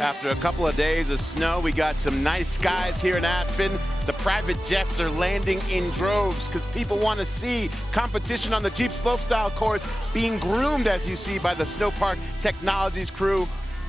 After a couple of days of snow, we got some nice skies here in Aspen. The private jets are landing in droves because people want to see competition on the Jeep Slopestyle course being groomed, as you see, by the Snowpark Technologies crew,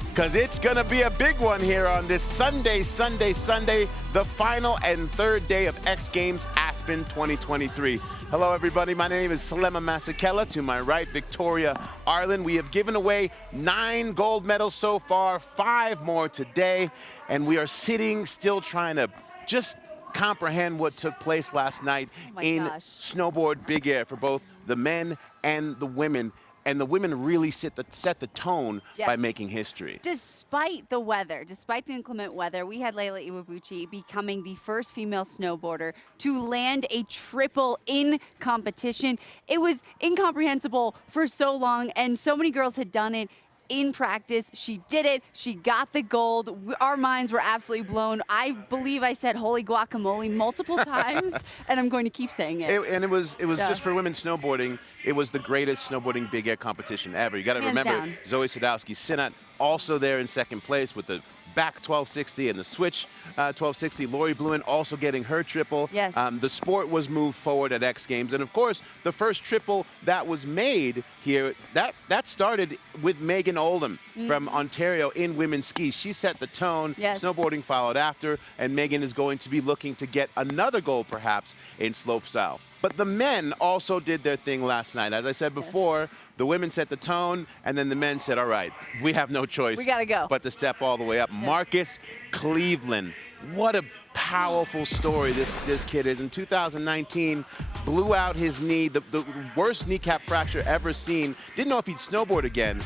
because it's going to be a big one here on this Sunday, the final and third day of X Games Aspen 2023. Hello, everybody. My name is Salema Masekela. To my right, Victoria Arlen. We have given away 9 gold medals so far, 5 more today, and we are sitting still trying to just comprehend what took place last night in snowboard big air for both the men and the women. And the women really set the tone by making history. Despite the weather, despite the inclement weather, we had Leila Iwabuchi becoming the first female snowboarder to land a triple in competition. It was incomprehensible for so long, and so many girls had done it in practice. She did it. She got the gold. Our minds were absolutely blown. I believe I said holy guacamole multiple times, and I'm going to keep saying it. And it was just for women snowboarding, it was the greatest snowboarding big air competition ever. You got to remember, down. Zoe Sadowski-Synnott also there in second place with the back 1260 and the switch 1260. Lori Bluin also getting her triple. Yes. The sport was moved forward at X Games. And of course, the first triple that was made here, that started with Megan Oldham from Ontario in women's ski. She set the tone. Yes. Snowboarding followed after, and Megan is going to be looking to get another gold perhaps in slopestyle. But the men also did their thing last night. As I said before, the women set the tone, and then the men said, all right, we have no choice. We gotta go. But to step all the way up. Yeah. Marcus Cleveland, what a powerful story this kid is. In 2019, blew out his knee, the worst kneecap fracture ever seen. Didn't know if he'd snowboard again.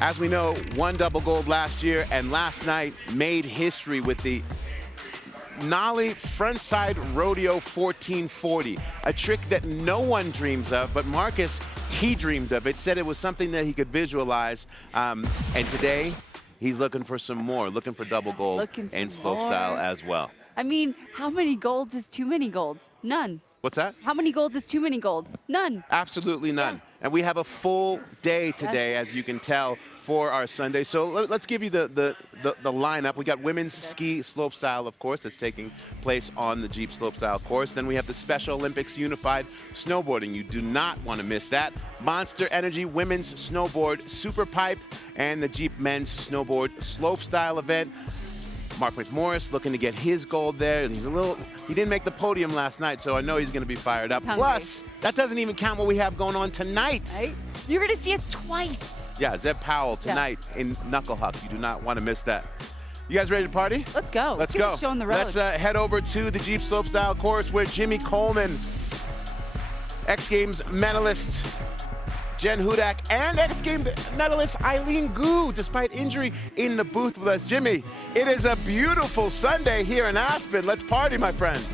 As we know, won double gold last year, and last night made history with the Nollie frontside rodeo 1440, a trick that no one dreams of, but Marcus, he dreamed of it, said it was something that he could visualize, and today he's looking for some more, looking for double gold in slopestyle as well. I mean, how many golds is too many golds? None. What's that? How many golds is too many golds? None. Absolutely none. Yeah. And we have a full day today, as you can tell, for our Sunday. So let's give you the lineup. We got women's ski slopestyle, of course, that's taking place on the Jeep Slopestyle course. Then we have the Special Olympics Unified Snowboarding. You do not want to miss that. Monster Energy Women's Snowboard Super Pipe and the Jeep Men's Snowboard Slopestyle event. Mark McMorris looking to get his gold there. And he didn't make the podium last night, so I know he's going to be fired up. Plus, that doesn't even count what we have going on tonight. Right? You're going to see us twice. Yeah, Zeb Powell tonight in Knucklehuck. You do not want to miss that. You guys ready to party? Let's go. Let's go. Show on the road. Let's head over to the Jeep Slopestyle course where Jimmy Coleman, X Games medalist Jen Hudak, and X Games medalist Eileen Gu, despite injury, in the booth with us. Jimmy, it is a beautiful Sunday here in Aspen. Let's party, my friend.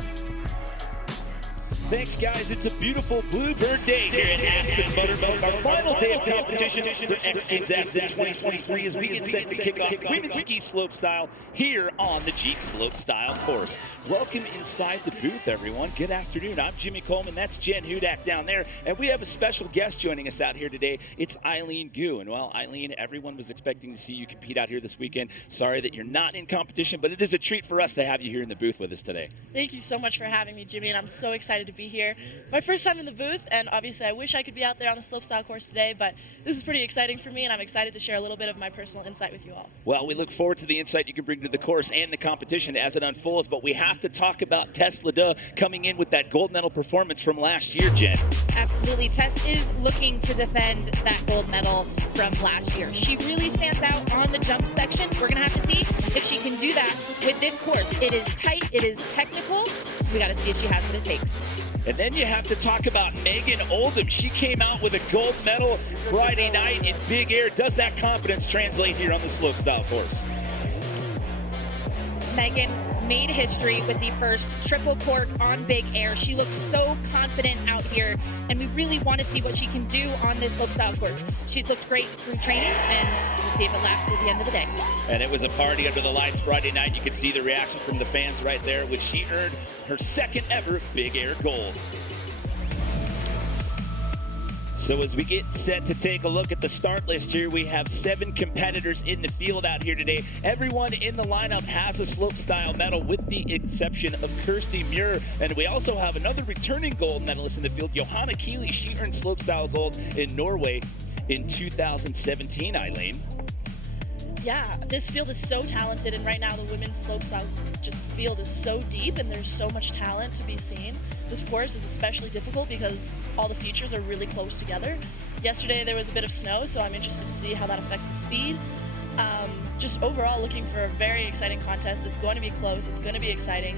Thanks, guys. It's a beautiful Bluebird day here in Aspen Buttermilk. Our final day of competition for X Games Aspen 2023 as we get set to kick off women's ski slopestyle here on the Jeep Slopestyle course. Welcome inside the booth, everyone. Good afternoon. I'm Jimmy Coleman. That's Jen Hudak down there. And we have a special guest joining us out here today. It's Eileen Gu. And, well, Eileen, everyone was expecting to see you compete out here this weekend. Sorry that you're not in competition, but it is a treat for us to have you here in the booth with us today. Thank you so much for having me, Jimmy, and I'm so excited to be here. My first time in the booth, and obviously I wish I could be out there on the slopestyle course today, but this is pretty exciting for me, and I'm excited to share a little bit of my personal insight with you all. Well, we look forward to the insight you can bring to the course and the competition as it unfolds, but we have to talk about Tess Ledoux coming in with that gold medal performance from last year, Jen. Absolutely. Tess is looking to defend that gold medal from last year. She really stands out on the jump section. We're going to have to see if she can do that with this course. It is tight. It is technical. We got to see if she has what it takes. And then you have to talk about Megan Oldham. She came out with a gold medal Friday night in big air. Does that confidence translate here on the slopestyle course? Megan made history with the first triple cork on big air. She looks so confident out here, and we really want to see what she can do on this slopestyle course. She's looked great through training, and we'll see if it lasts through the end of the day. And it was a party under the lights Friday night. You could see the reaction from the fans right there, which she earned her second ever big air gold. So as we get set to take a look at the start list here, we have 7 competitors in the field out here today. Everyone in the lineup has a slopestyle medal with the exception of Kirsty Muir. And we also have another returning gold medalist in the field, Johanna Keeley. She earned slopestyle gold in Norway in 2017, Eileen. Yeah, this field is so talented, and right now the women's slopestyle field is so deep, and there's so much talent to be seen. This course is especially difficult because all the features are really close together. Yesterday there was a bit of snow, so I'm interested to see how that affects the speed. Just overall looking for a very exciting contest. It's going to be close, it's going to be exciting.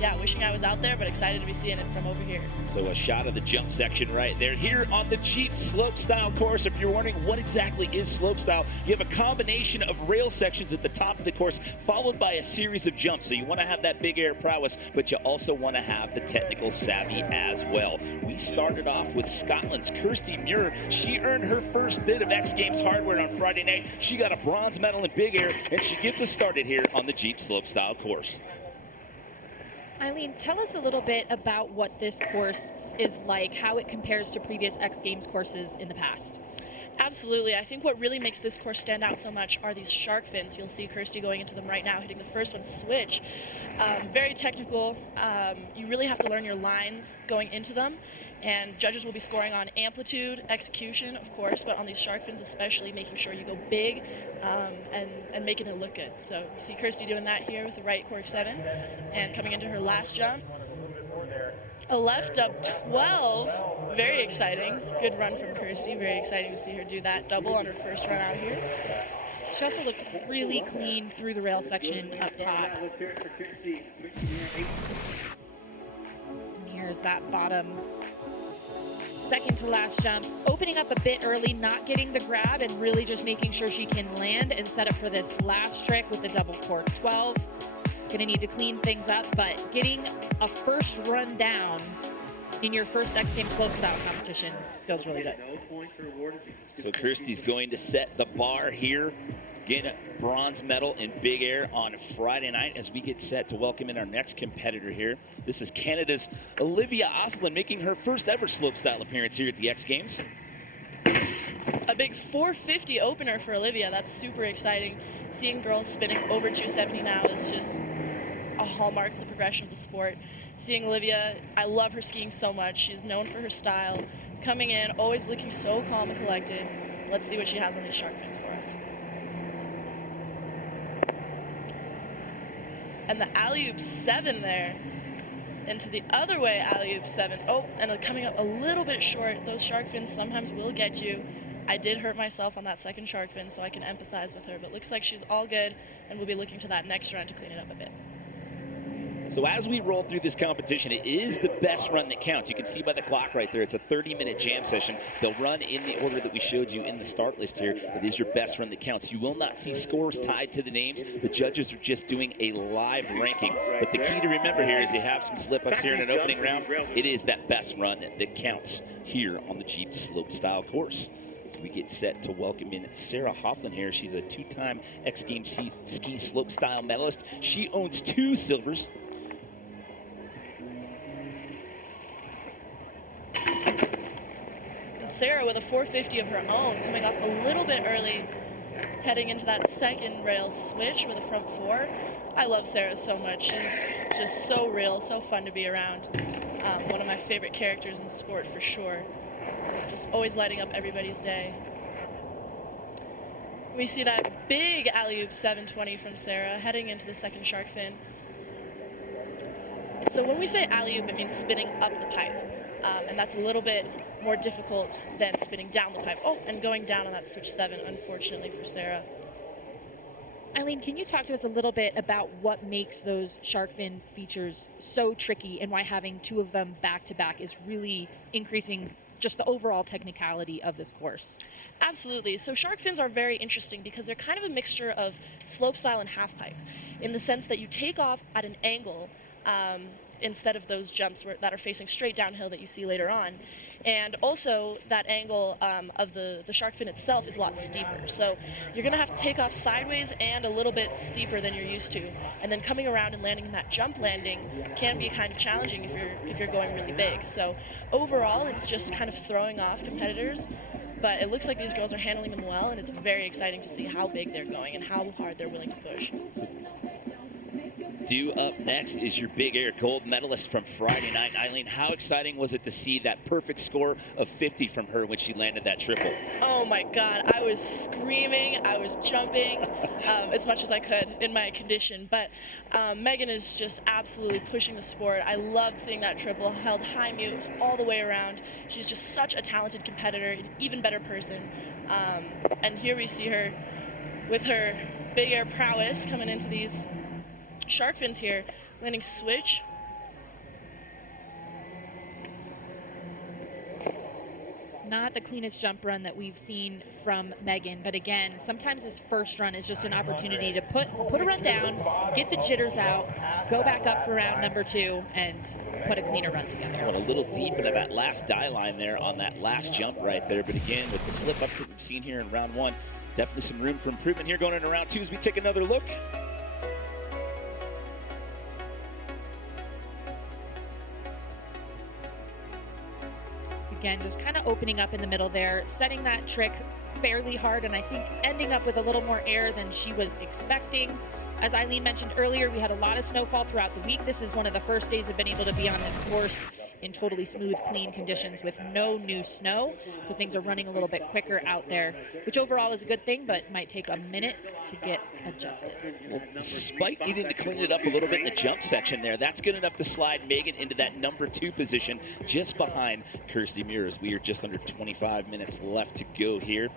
Yeah, wishing I was out there, but excited to be seeing it from over here. So a shot of the jump section right there. Here on the Jeep Slopestyle course, if you're wondering what exactly is slopestyle, you have a combination of rail sections at the top of the course, followed by a series of jumps. So you want to have that big air prowess, but you also want to have the technical savvy as well. We started off with Scotland's Kirsty Muir. She earned her first bit of X Games hardware on Friday night. She got a bronze medal in big air, and she gets us started here on the Jeep Slopestyle course. Eileen, tell us a little bit about what this course is like, how it compares to previous X Games courses in the past. Absolutely. I think what really makes this course stand out so much are these shark fins. You'll see Kirsty going into them right now, hitting the first one, switch. Very technical. You really have to learn your lines going into them, and judges will be scoring on amplitude, execution, of course, but on these shark fins especially, making sure you go big and making it look good. So you see Kirsty doing that here with the right cork 7, and coming into her last jump. A left up 12, very exciting. Good run from Kirsty, very exciting to see her do that double on her first run out here. She also looked really clean through the rail section up top. And here's that bottom second to last jump, opening up a bit early, not getting the grab, and really just making sure she can land and set up for this last trick with the double cork 12. Gonna need to clean things up, but getting a first run down in your first X Games slopestyle competition feels really good. So Kirsty's going to set the bar here. Again, a bronze medal in big air on Friday night as we get set to welcome in our next competitor here. This is Canada's Olivia Oslin, making her first ever slopestyle appearance here at the X Games. A big 450 opener for Olivia. That's super exciting. Seeing girls spinning over 270 now is just a hallmark of the progression of the sport. Seeing Olivia, I love her skiing so much. She's known for her style. Coming in, always looking so calm and collected. Let's see what she has on these shark fins for us. And the alley-oop 7 there. Into the other way, alley-oop 7. Oh, and coming up a little bit short. Those shark fins sometimes will get you. I did hurt myself on that second shark fin, so I can empathize with her. But looks like she's all good, and we'll be looking to that next run to clean it up a bit. So as we roll through this competition, it is the best run that counts. You can see by the clock right there, it's a 30-minute jam session. They'll run in the order that we showed you in the start list here. It is your best run that counts. You will not see scores tied to the names. The judges are just doing a live ranking. But the key to remember here is you have some slip-ups here in an opening round. It is that best run that counts here on the Jeep Slopestyle course. As we get set to welcome in Sarah Hoffman here. She's a 2-time X Games ski slopestyle medalist. She owns 2 silvers. Sarah with a 450 of her own, coming off a little bit early, heading into that second rail switch with a front 4. I love Sarah so much. She's just so real, so fun to be around. One of my favorite characters in the sport for sure. Just always lighting up everybody's day. We see that big alley-oop 720 from Sarah heading into the second shark fin. So when we say alley-oop, it means spinning up the pipe. And that's a little bit more difficult than spinning down the pipe. Oh, and going down on that switch 7, unfortunately for Sarah. Eileen, can you talk to us a little bit about what makes those shark fin features so tricky and why having 2 of them back-to-back is really increasing just the overall technicality of this course? Absolutely. So shark fins are very interesting because they're kind of a mixture of slopestyle and half pipe, in the sense that you take off at an angle instead of those jumps that are facing straight downhill that you see later on. And also that angle of the shark fin itself is a lot steeper. So you're gonna have to take off sideways and a little bit steeper than you're used to. And then coming around and landing in that jump landing can be kind of challenging if you're going really big. So overall, it's just kind of throwing off competitors. But it looks like these girls are handling them well, and it's very exciting to see how big they're going and how hard they're willing to push. Due up next is your big air gold medalist from Friday night. Eileen, how exciting was it to see that perfect score of 50 from her when she landed that triple? Oh my God, I was screaming, I was jumping as much as I could in my condition. But Megan is just absolutely pushing the sport. I loved seeing that triple, held high mute all the way around. She's just such a talented competitor, an even better person. And here we see her with her big air prowess coming into these shark fins here, landing switch. Not the cleanest jump run that we've seen from Megan, but again, sometimes this first run is just an opportunity to put a run down, get the jitters out, go back up for round number 2, and put a cleaner run together. Well, a little deep into that last die line there on that last jump right there, but again, with the slip-ups that we've seen here in round 1, definitely some room for improvement here going into round 2 as we take another look. Again, just kind of opening up in the middle there, setting that trick fairly hard, and I think ending up with a little more air than she was expecting. As Eileen mentioned earlier, we had a lot of snowfall throughout the week. This is one of the first days I've been able to be on this course in totally smooth, clean conditions with no new snow. So things are running a little bit quicker out there, which overall is a good thing, but might take a minute to get adjusted. Well, despite needing to clean it up a little bit in the jump section there, that's good enough to slide Megan into that number 2 position just behind Kirsty Mears. We are just under 25 minutes left to go here.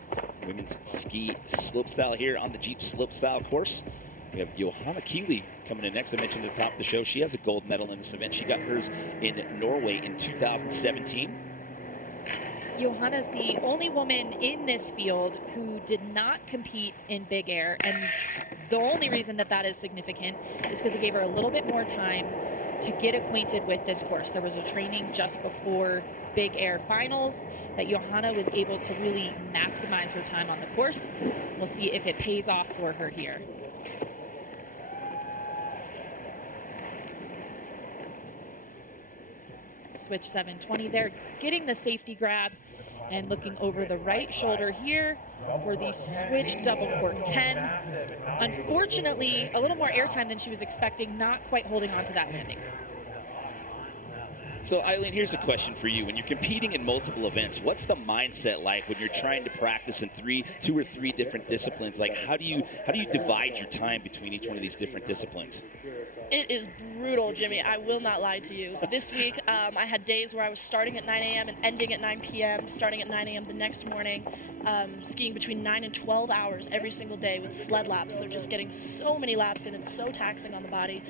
Women's ski slopestyle here on the Jeep Slopestyle course. We have Johanna Keeley coming in next. I mentioned at the top of the show, she has a gold medal in this event. She got hers in Norway in 2017. Johanna's the only woman in this field who did not compete in big air, and the only reason that is significant is because it gave her a little bit more time to get acquainted with this course. There was a training just before big air finals that Johanna was able to really maximize her time on the course. We'll see if it pays off for her here. Switch 720 there, getting the safety grab and looking over the right shoulder here for the switch double cork 10. Unfortunately, a little more airtime than she was expecting, not quite holding on to that landing. So Eileen, here's a question for you. When you're competing in multiple events, what's the mindset like when you're trying to practice in two or three different disciplines? Like, how do you divide your time between each one of these different disciplines? It is brutal, Jimmy. I will not lie to you. This week, I had days where I was starting at 9 a.m. and ending at 9 p.m., starting at 9 a.m. the next morning, skiing between 9 and 12 hours every single day with sled laps. So just getting so many laps in and so taxing on the body.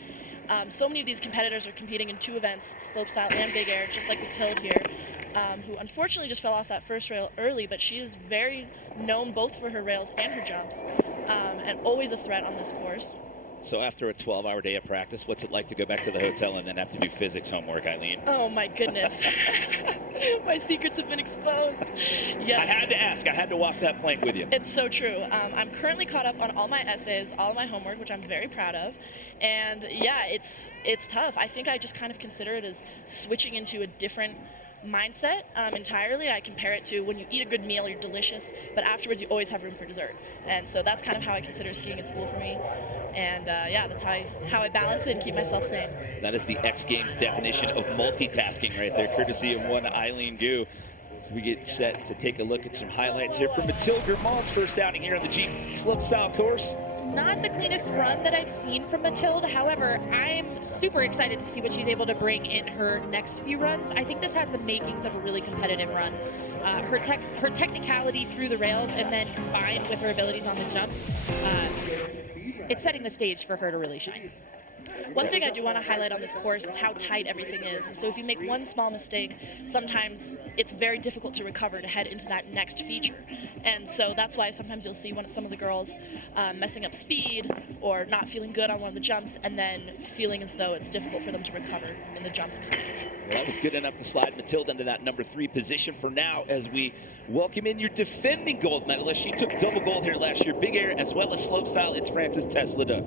So many of these competitors are competing in 2 events, slopestyle and big air, just like Mathilde here, who unfortunately just fell off that first rail early, but she is very known both for her rails and her jumps, and always a threat on this course. So after a 12-hour day of practice, what's it like to go back to the hotel and then have to do physics homework, Eileen? Oh my goodness. My secrets have been exposed. Yes. I had to ask. I had to walk that plank with you. It's so true. I'm currently caught up on all my essays, all of my homework, which I'm very proud of. And yeah, it's tough. I think I just kind of consider it as switching into a different mindset entirely. I compare it to when you eat a good meal, you're delicious, but afterwards you always have room for dessert. And so that's kind of how I consider skiing at school for me. And yeah, that's how I balance it and keep myself sane. That is the X Games definition of multitasking right there, courtesy of one Eileen Gu. We get set to take a look at some highlights here from Mathilde Germond's first outing here on the Jeep Slopestyle course. Not the cleanest run that I've seen from Mathilde. However, I'm super excited to see what she's able to bring in her next few runs. I think this has the makings of a really competitive run. Her technicality through the rails, and then combined with her abilities on the jump, it's setting the stage for her to really shine. One thing I do want to highlight on this course is how tight everything is. And so if you make one small mistake, sometimes it's very difficult to recover to head into that next feature. And so that's why sometimes you'll see some of the girls messing up speed or not feeling good on one of the jumps and then feeling as though it's difficult for them to recover in the jumps. Well, that was good enough to slide Matilda into that number 3 position for now as we welcome in your defending gold medalist. She took double gold here last year, big air as well as slopestyle. It's Frances Teslida.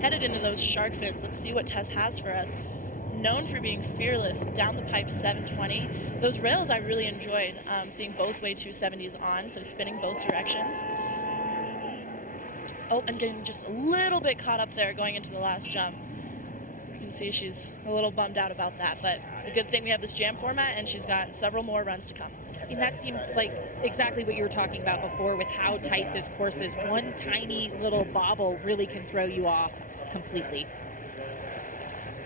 Headed into those shark fins, let's see what Tess has for us. Known for being fearless, down the pipe 720. Those rails I really enjoyed, seeing both way 270s on, so spinning both directions. Oh, and getting just a little bit caught up there going into the last jump. You can see she's a little bummed out about that, but it's a good thing we have this jam format and she's got several more runs to come. And that seems like exactly what you were talking about before with how tight this course is. One tiny little bobble really can throw you off completely.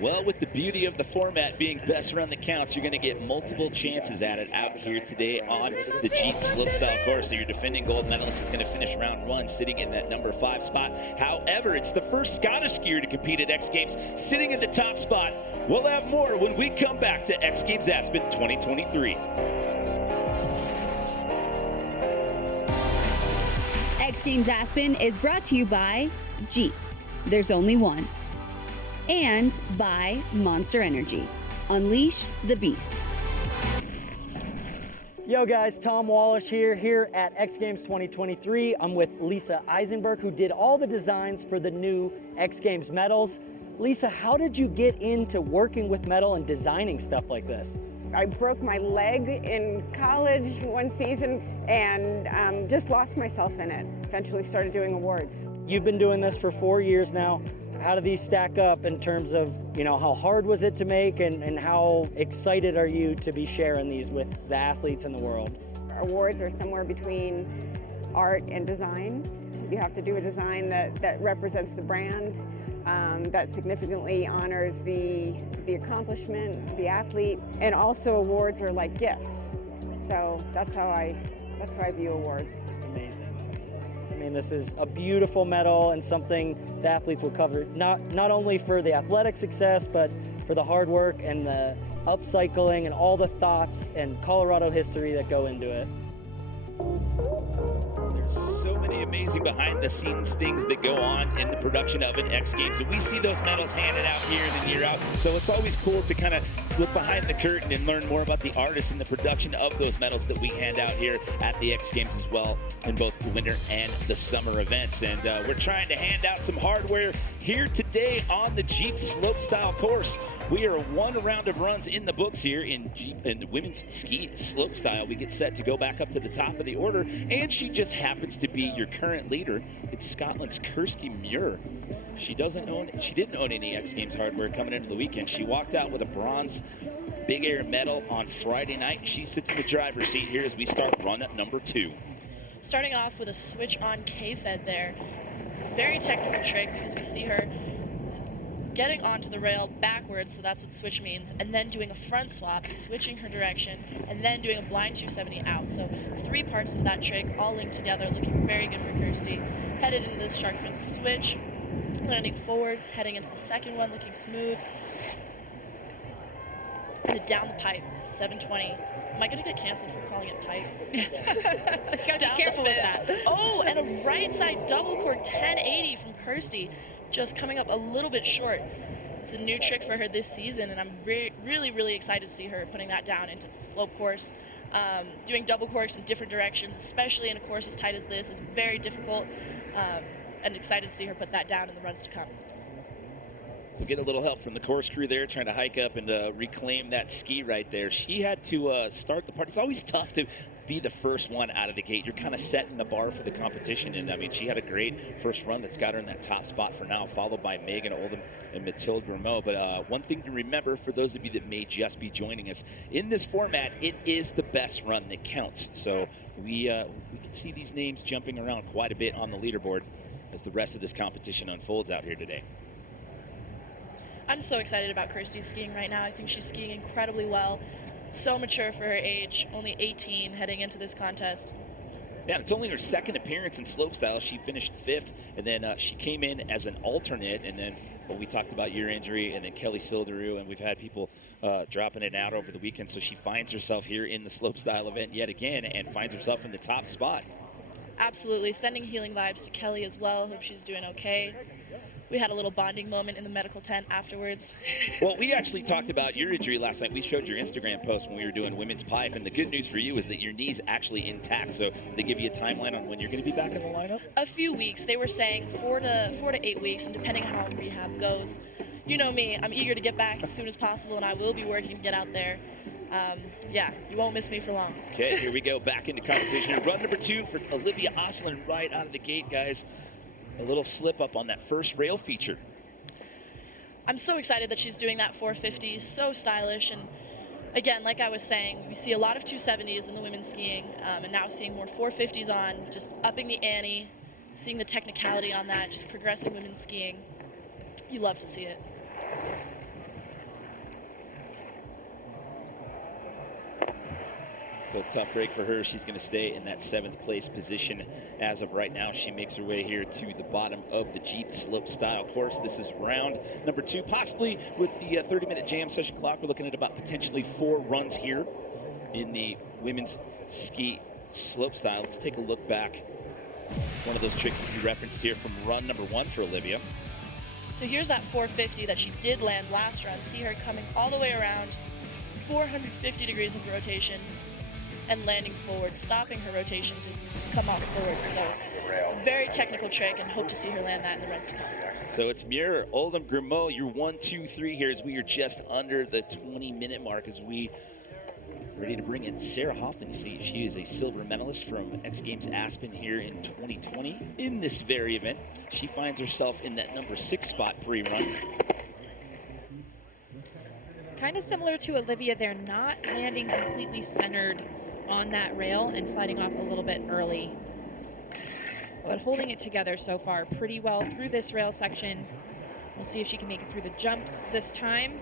Well, with the beauty of the format being best run that counts, you're going to get multiple chances at it out here today on the Jeep Slopestyle course. So your defending gold medalist is going to finish round 1 sitting in that number 5 spot. However, it's the first Scottish skier to compete at X Games sitting in the top spot. We'll have more when we come back to X Games Aspen 2023. X Games Aspen is brought to you by Jeep. There's only one. And by Monster Energy. Unleash the beast. Yo guys, Tom Wallish here at X Games 2023. I'm with Lisa Eisenberg, who did all the designs for the new X Games medals. Lisa, how did you get into working with metal and designing stuff like this? I broke my leg in college one season and just lost myself in it. Eventually started doing awards. You've been doing this for 4 years now. How do these stack up in terms of, how hard was it to make and how excited are you to be sharing these with the athletes in the world? Awards are somewhere between art and design. You have to do a design that represents the brand, that significantly honors the accomplishment, the athlete, and also awards are like gifts. So that's how I view awards. It's amazing. I mean, this is a beautiful medal and something the athletes will cover, not only for the athletic success, but for the hard work and the upcycling and all the thoughts and Colorado history that go into it. There's so many amazing behind-the-scenes things that go on in the production of an X Games, and we see those medals handed out year in and year out. So it's always cool to kind of look behind the curtain and learn more about the artists and the production of those medals that we hand out here at the X Games as well, in both the winter and the summer events. And we're trying to hand out some hardware here today on the Jeep Slopestyle course. We are 1 round of runs in the books here in the women's ski slopestyle. We get set to go back up to the top of the order, and she just happens to be your current leader. It's Scotland's Kirsty Muir. She didn't own any X Games hardware coming into the weekend. She walked out with a bronze big air medal on Friday night. She sits in the driver's seat here as we start run at number 2. Starting off with a switch on K-Fed there. Very technical trick because we see her getting onto the rail backwards, so that's what switch means, and then doing a front swap, switching her direction, and then doing a blind 270 out. So 3 parts to that trick, all linked together, looking very good for Kirsty. Headed into this shark fin switch, landing forward, heading into the second one, looking smooth. And down the pipe, 720. Am I gonna get canceled for calling it pipe? Gotta be careful with that. Oh, and a right side double cork 1080 from Kirsty, just coming up a little bit short. It's a new trick for her this season, and I'm really excited to see her putting that down into slope course. Doing double corks in different directions, especially in a course as tight as this, is very difficult, and excited to see her put that down in the runs to come. So get a little help from the course crew there, trying to hike up and reclaim that ski right there. She had to start the party. It's always tough to be the first one out of the gate. You're kind of setting the bar for the competition, and I mean, she had a great first run that's got her in that top spot for now, followed by Megan Oldham and Mathilde Grimaud. But one thing to remember for those of you that may just be joining us, in this format, it is the best run that counts. So we can see these names jumping around quite a bit on the leaderboard as the rest of this competition unfolds out here today. I'm so excited about Kirsty's skiing right now. I think she's skiing incredibly well. So mature for her age, only 18 heading into this contest. Yeah, it's only her second appearance in slopestyle. She finished 5th, and then she came in as an alternate, and then we talked about your injury, and then Kelly Silderu, and we've had people dropping it out over the weekend, so she finds herself here in the slopestyle event yet again and finds herself in the top spot. Absolutely. Sending healing vibes to Kelly as well. Hope she's doing okay. We had a little bonding moment in the medical tent afterwards. Well, we actually talked about your injury last night. We showed your Instagram post when we were doing women's pipe, and the good news for you is that your knee's actually intact. So they give you a timeline on when you're going to be back in the lineup? A few weeks. They were saying 4 to 8 weeks, and depending how rehab goes. You know me, I'm eager to get back as soon as possible, and I will be working to get out there. Yeah, you won't miss me for long. Okay, here we go, back into competition. Run number 2 for Olivia Ostlund right out of the gate, guys. A little slip up on that first rail feature. I'm so excited that she's doing that 450, so stylish. And again, like I was saying, we see a lot of 270s in the women's skiing, and now seeing more 450s on, just upping the ante, seeing the technicality on that, just progressing women's skiing. You love to see it. But tough break for her. She's going to stay in that 7th place position as of right now. She makes her way here to the bottom of the Jeep Slopestyle course. This is round number 2, possibly with the 30-minute jam session clock. We're looking at about potentially 4 runs here in the women's ski slopestyle. Let's take a look back. One of those tricks that you referenced here from run number 1 for Olivia. So here's that 450 that she did land last run. See her coming all the way around, 450 degrees of rotation, and landing forward, stopping her rotation to come off forward. So very technical trick, and hope to see her land that in the runs to come. So it's Muir Oldham Grimaud, your 1, 2, 3 here as we are just under the 20-minute mark as we ready to bring in Sarah Hoffman. You see, she is a silver medalist from X Games Aspen here in 2020 in this very event. She finds herself in that number 6 spot pre-run. Kind of similar to Olivia, they're not landing completely centered on that rail and sliding off a little bit early. But holding it together so far pretty well through this rail section. We'll see if she can make it through the jumps this time.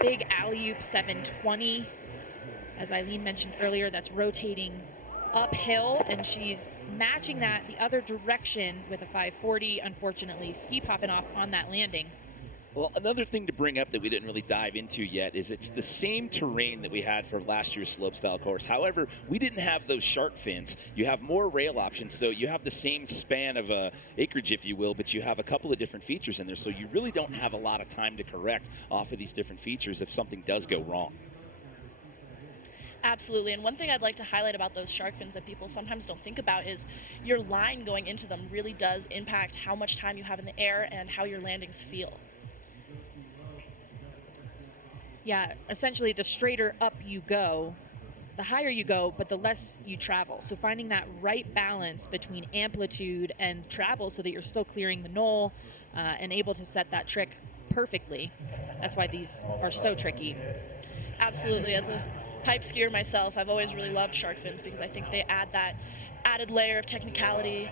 Big alley-oop 720. As Eileen mentioned earlier, that's rotating uphill, and she's matching that the other direction with a 540. Unfortunately, ski popping off on that landing. Well, another thing to bring up that we didn't really dive into yet is it's the same terrain that we had for last year's slopestyle course. However, we didn't have those shark fins. You have more rail options, so you have the same span of acreage, if you will, but you have a couple of different features in there, so you really don't have a lot of time to correct off of these different features if something does go wrong. Absolutely, and one thing I'd like to highlight about those shark fins that people sometimes don't think about is your line going into them really does impact how much time you have in the air and how your landings feel. Yeah, essentially the straighter up you go, the higher you go, but the less you travel. So finding that right balance between amplitude and travel so that you're still clearing the knoll and able to set that trick perfectly. That's why these are so tricky. Absolutely. As a pipe skier myself, I've always really loved shark fins because I think they add that added layer of technicality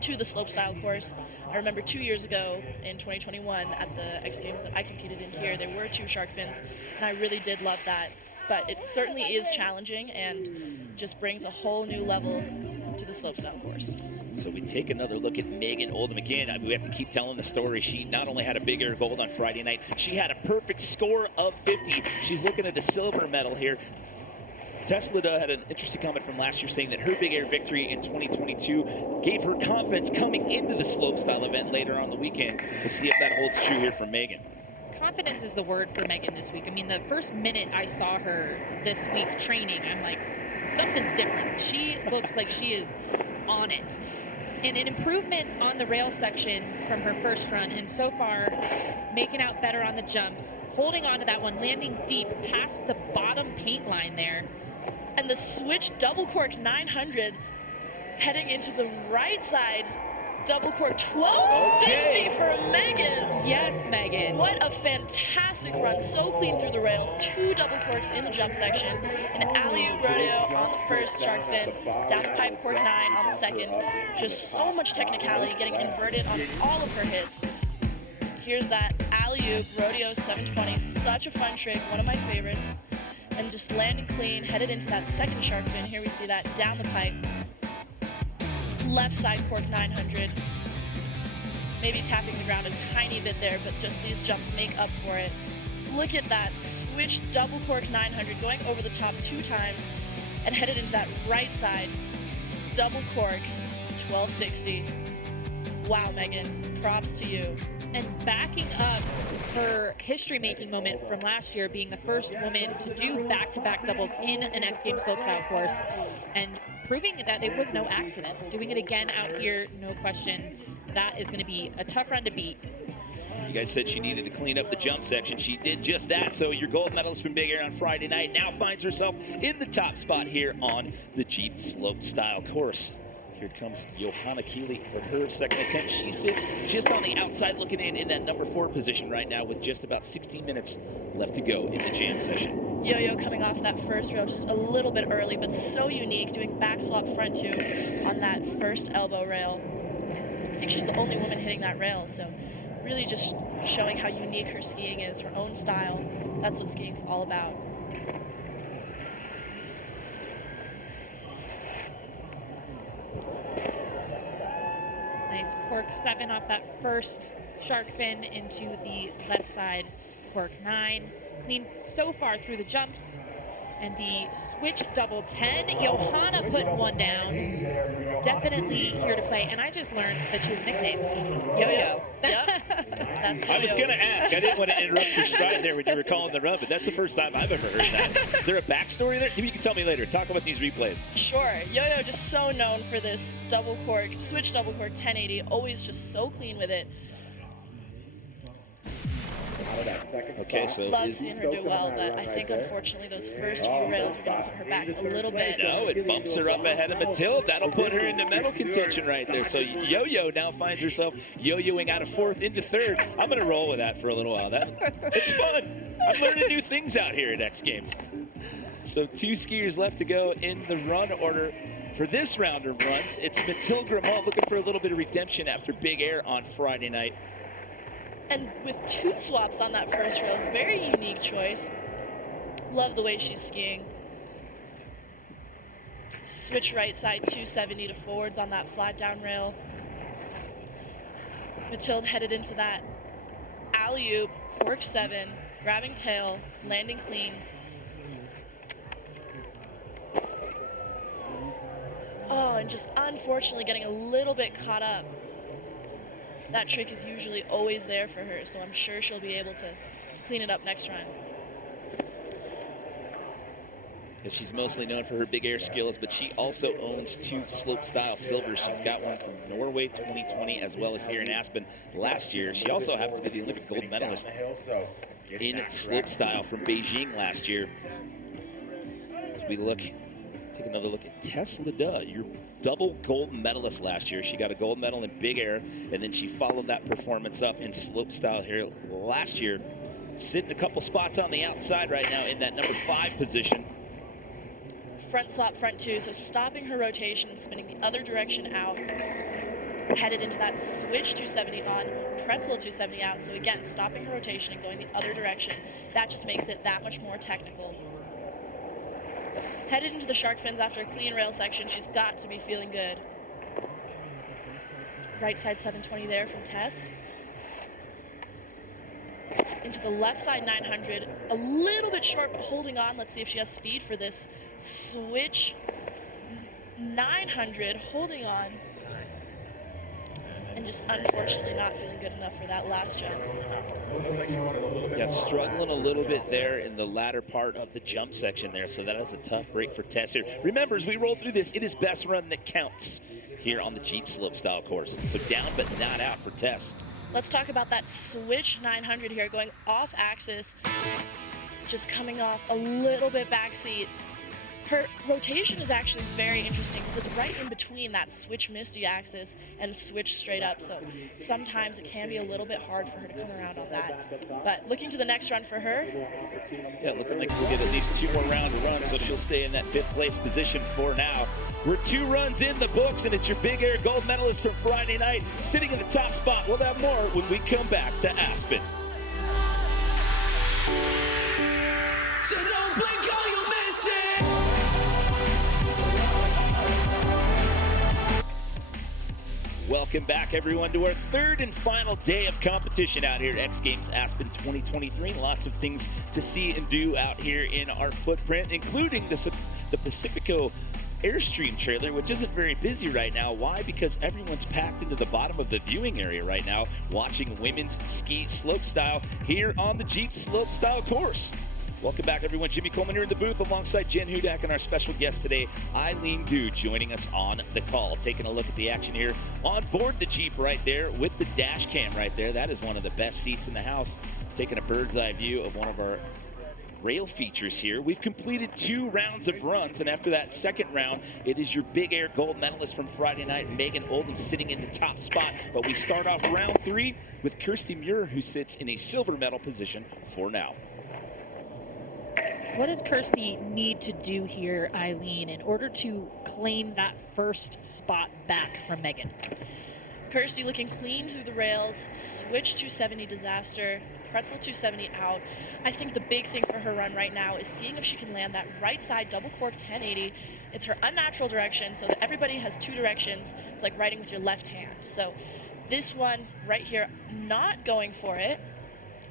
to the slopestyle course. I remember 2 years ago in 2021 at the X Games that I competed in here, there were 2 shark fins, and I really did love that. But it certainly is challenging and just brings a whole new level to the slopestyle course. So we take another look at Megan Oldham again. We have to keep telling the story. She not only had a big air gold on Friday night, she had a perfect score of 50. She's looking at a silver medal here. Tesla had an interesting comment from last year saying that her big air victory in 2022 gave her confidence coming into the slopestyle event later on the weekend. We'll see if that holds true here for Megan. Confidence is the word for Megan this week. I mean, the first minute I saw her this week training, I'm like, something's different. She looks like she is on it. And an improvement on the rail section from her first run, and so far making out better on the jumps, holding on to that one, landing deep past the bottom paint line there. And the switch double cork 900 heading into the right side. Double cork 1260 for Megan. Yes, Megan. What a fantastic run. So clean through the rails. 2 double corks in the jump section. An alley-oop rodeo on the first shark fin. Down to pipe cork 9 on the second. Just so much technicality, getting inverted on all of her hits. Here's that alley-oop rodeo 720. Such a fun trick. One of my favorites. and just landing clean, headed into that second shark fin. Here we see that down the pipe. Left side cork 900. Maybe tapping the ground a tiny bit there, but just these jumps make up for it. Look at that, switch double cork 900, going over the top 2 times, and headed into that right side, double cork 1260. Wow, Megan, props to you. And backing up her history-making moment from last year, being the first woman to do back-to-back doubles in an X Games slopestyle course, and proving that it was no accident. Doing it again out here, no question. That is going to be a tough run to beat. You guys said she needed to clean up the jump section. She did just that. So your gold medalist from Big Air on Friday night now finds herself in the top spot here on the Jeep Slopestyle course. Here comes Johanna Keeley for her second attempt. She sits just on the outside looking in that number 4 position right now with just about 16 minutes left to go in the jam session. Yo-Yo coming off that first rail just a little bit early, but so unique, doing back swap front 2 on that first elbow rail. I think she's the only woman hitting that rail, so really just showing how unique her skiing is, her own style. That's what skiing's all about. Nice cork 7 off that first shark fin into the left side cork 9. Clean so far through the jumps. And the switch double 10, Johanna putting one down. Definitely here to play. And I just learned that she was nicknamed Yo-Yo. Yep. That's I was going to ask. I didn't want to interrupt your stride there when you were calling the run, but that's the first time I've ever heard that. Is there a backstory there? Maybe you can tell me later. Talk about these replays. Sure. Yo-Yo just so known for this double cork, switch double cork 1080, always just so clean with it. Okay, so Love seeing her do well, but I think unfortunately those first few rails are going to put her back a little bit. no, it bumps her up ahead of Mathilde. That'll put her into medal contention right there. So Yo-Yo now finds herself yo-yoing out of 4th into 3rd. I'm going to roll with that for a little while. It's fun. I'm learning new things out here at X Games. So 2 skiers left to go in the run order for this round of runs. It's Mathilde Grimaud looking for a little bit of redemption after Big Air on Friday night. And with 2 swaps on that first rail, very unique choice. Love the way she's skiing. Switch right side 270 to forwards on that flat down rail. Mathilde headed into that alley-oop, cork 7, grabbing tail, landing clean. Oh, and just unfortunately getting a little bit caught up. That trick is usually always there for her, so I'm sure she'll be able to clean it up next run. She's mostly known for her Big Air skills, but she also owns 2 slopestyle silvers. She's got one from Norway 2020 as well as here in Aspen last year. She also happened to be the Olympic gold medalist in slopestyle from Beijing last year. As we take another look at Tess Leduc, your double gold medalist last year. She got a gold medal in Big Air, and then she followed that performance up in slopestyle here last year. Sitting a couple spots on the outside right now in that number 5 position. Front swap, front 2, so stopping her rotation and spinning the other direction out. Headed into that switch 270 on, pretzel 270 out. So again, stopping her rotation and going the other direction. That just makes it that much more technical. Headed into the shark fins after a clean rail section. She's got to be feeling good. Right side 720 there from Tess. Into the left side 900. A little bit short, but holding on. Let's see if she has speed for this switch 900. Holding on. And just unfortunately not feeling good enough for that last jump. Yeah, struggling a little bit there in the latter part of the jump section there, so that is a tough break for Tess here. Remember, as we roll through this, it is best run that counts here on the Jeep Slopestyle course. So down but not out for Tess. Let's talk about that switch 900 here, going off axis, just coming off a little bit backseat. Her rotation is actually very interesting because it's right in between that switch misty axis and switch straight up. So sometimes it can be a little bit hard for her to come around on that. But looking to the next run for her. Yeah, looking like we'll get at least 2 more rounds to run, so she'll stay in that 5th place position for now. We're 2 runs in the books, and it's your Big Air gold medalist from Friday night sitting in the top spot. We'll have more when we come back to Aspen. So don't blink all Welcome back, everyone, to our third and final day of competition out here at X Games Aspen 2023. Lots of things to see and do out here in our footprint, including the Pacifico Airstream trailer, which isn't very busy right now. Why? Because everyone's packed into the bottom of the viewing area right now, watching women's ski slopestyle here on the Jeep Slopestyle course. Welcome back, everyone. Jimmy Coleman here in the booth alongside Jen Hudak and our special guest today, Eileen Gu, joining us on the call. Taking a look at the action here on board the Jeep right there with the dash cam right there. That is one of the best seats in the house. Taking a bird's eye view of one of our rail features here. We've completed 2 rounds of runs, and after that second round, it is your big air gold medalist from Friday night, Megan Oldham, sitting in the top spot. But we start off round 3 with Kirsty Muir, who sits in a silver medal position for now. What does Kirsty need to do here, Eileen, in order to claim that first spot back from Megan? Kirsty looking clean through the rails, switch 270 disaster, pretzel 270 out. I think the big thing for her run right now is seeing if she can land that right side double cork 1080. It's her unnatural direction, so that everybody has 2 directions. It's like riding with your left hand. So this one right here, not going for it,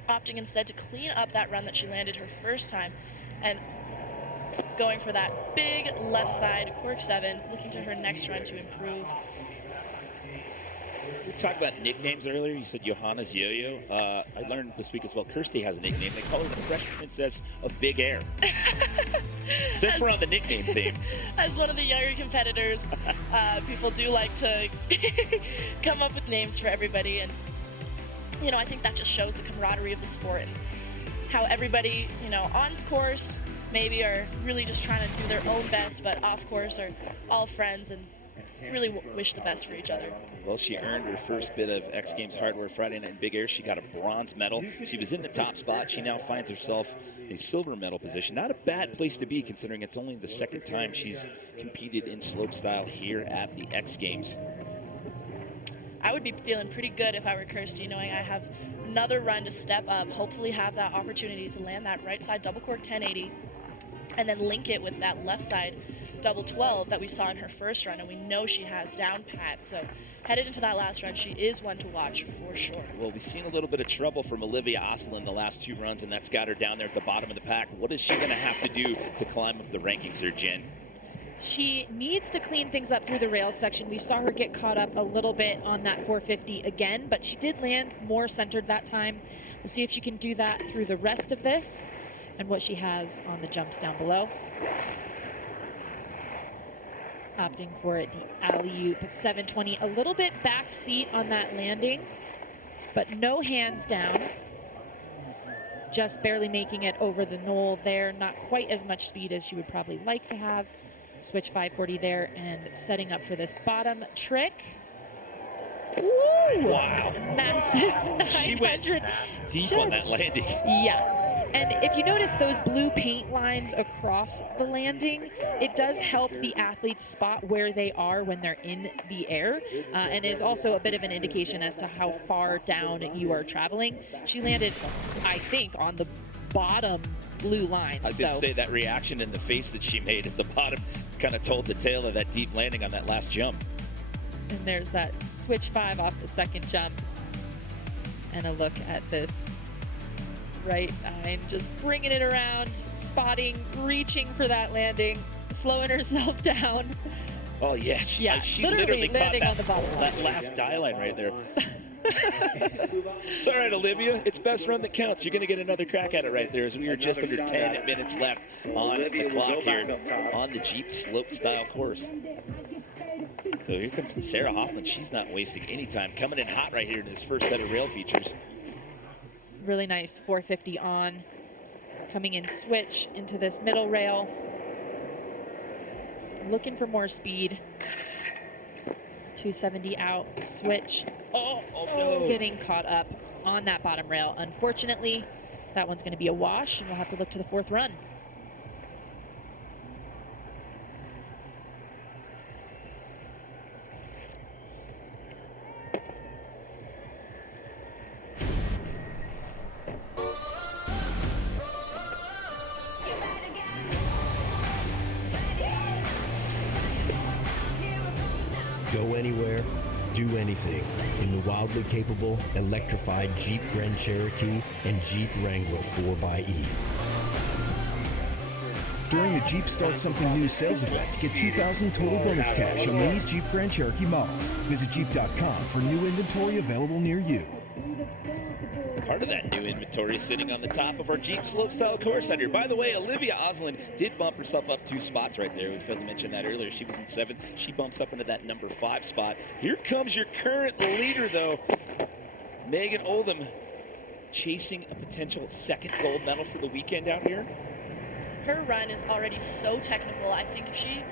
opting instead to clean up that run that she landed her first time, and going for that big left side cork 7, looking to her next run to improve. We talked about nicknames earlier. You said Johanna's Yo-Yo. I learned this week as well, Kirsty has a nickname. They call her the Fresh Princess of Big Air. Since we're on the nickname theme. As one of the younger competitors, people do like to come up with names for everybody. And, you know, I think that just shows the camaraderie of the sport and how everybody, you know, on course maybe are really just trying to do their own best, but off course are all friends and really wish the best for each other. Well, she earned her first bit of X Games hardware Friday night in Big Air. She got a bronze medal. She was in the top spot. She now finds herself a silver medal position. Not a bad place to be, considering it's only the second time she's competed in slopestyle here at the X Games. I would be feeling pretty good if I were Kirsty, knowing I have another run to step up, hopefully have that opportunity to land that right side double cork 1080 and then link it with that left side double 12 that we saw in her first run, and we know she has down pat. So headed into that last run, she is one to watch for sure. Well, we've seen a little bit of trouble from Olivia Oslin in the last 2 runs, and that's got her down there at the bottom of the pack. What is she going to have to do to climb up the rankings there, Jen? She needs to clean things up through the rails section. We saw her get caught up a little bit on that 450 again, but she did land more centered that time. We'll see if she can do that through the rest of this and what she has on the jumps down below. Opting for it, the alley-oop 720. A little bit back seat on that landing, but no hands down. Just barely making it over the knoll there. Not quite as much speed as she would probably like to have. Switch 540 there and setting up for this bottom trick. Ooh, wow. Massive 900. She went deep on that landing. Yeah. And if you notice those blue paint lines across the landing, it does help the athletes spot where they are when they're in the air, and is also a bit of an indication as to how far down you are traveling. She landed, I think, on the bottom blue line. I was going to say that reaction in the face that she made at the bottom kind of told the tale of that deep landing on that last jump. And there's that switch 5 off the second jump. And a look at this right line, just bringing it around, spotting, reaching for that landing, slowing herself down. Oh yeah, she literally caught landing on the bottom line. that last die line right there. It's all right, Olivia. It's best run that counts. You're going to get another crack at it right there, as we are just under 10 minutes left on the clock here on the Jeep Slopestyle course. So here comes Sarah Hoffman. She's not wasting any time. Coming in hot right here in this first set of rail features. Really nice 450 on. Coming in switch into this middle rail. Looking for more speed. 270 out, switch. Oh no. Getting caught up on that bottom rail. Unfortunately, that one's going to be a wash, and we'll have to look to the 4th run. Go anywhere, Do anything in the wildly capable, electrified Jeep Grand Cherokee and Jeep Wrangler 4xe. During the Jeep Start Something New sales event, get $2,000 total bonus cash on these Jeep Grand Cherokee models. Visit Jeep.com for new inventory available near you. Part of that new inventory sitting on the top of our Jeep Slopestyle course under. By the way, Olivia Oslin did bump herself up 2 spots right there. We failed to mention that earlier. She was in 7th. She bumps up into that number 5 spot. Here comes your current leader, though. Megan Oldham chasing a potential 2nd gold medal for the weekend out here. Her run is already so technical. I think if she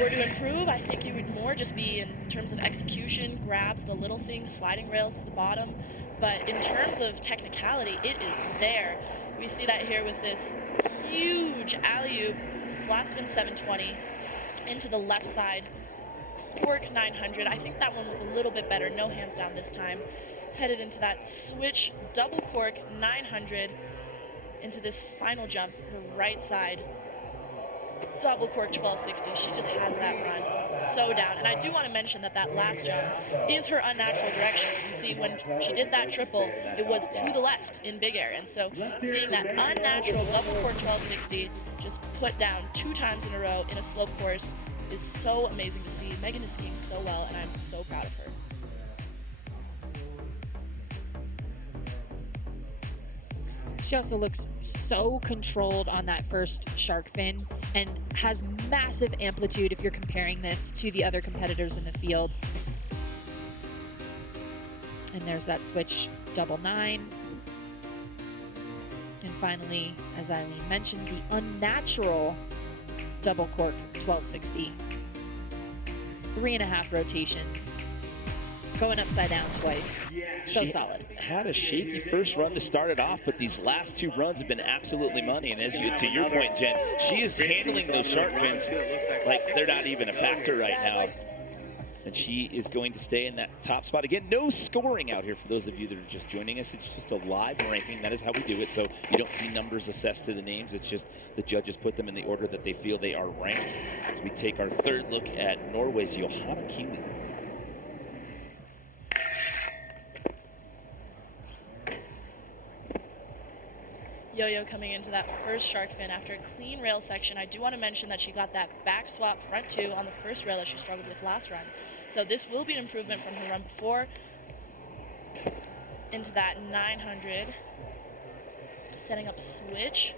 were to improve, I think it would more just be in terms of execution, grabs, the little things, sliding rails to the bottom. But in terms of technicality, it is there. We see that here with this huge alley-oop, flat spin 720 into the left side, cork 900. I think that one was a little bit better, no hands down this time. Headed into that switch, double cork 900 into this final jump, her right side, double cork 1260. She just has that run so down. And I do want to mention that that last jump is her unnatural direction. You can see when she did that triple, it was to the left in big air. And so seeing that unnatural double cork 1260 just put down 2 times in a row in a slope course is so amazing to see. Megan is skiing so well, and I'm so proud of her. She also looks so controlled on that first shark fin and has massive amplitude if you're comparing this to the other competitors in the field. And there's that switch double 9. And finally, as Eileen mentioned, the unnatural double cork 1260. 3.5 rotations. Going upside down twice. So solid. Had a shaky first run to start it off, but these last 2 runs have been absolutely money. And as you, to your point, Jen, she is handling those shark fins like they're not even a factor right now. And she is going to stay in that top spot. Again, no scoring out here for those of you that are just joining us. It's just a live ranking. That is how we do it. So you don't see numbers assessed to the names. It's just the judges put them in the order that they feel they are ranked. As we take our 3rd look at Norway's Johanna Keeley. Yo-Yo coming into that first shark fin after a clean rail section. I do want to mention that she got that back swap front 2 on the first rail that she struggled with last run. So this will be an improvement from her run before. Into that 900. Setting up switch.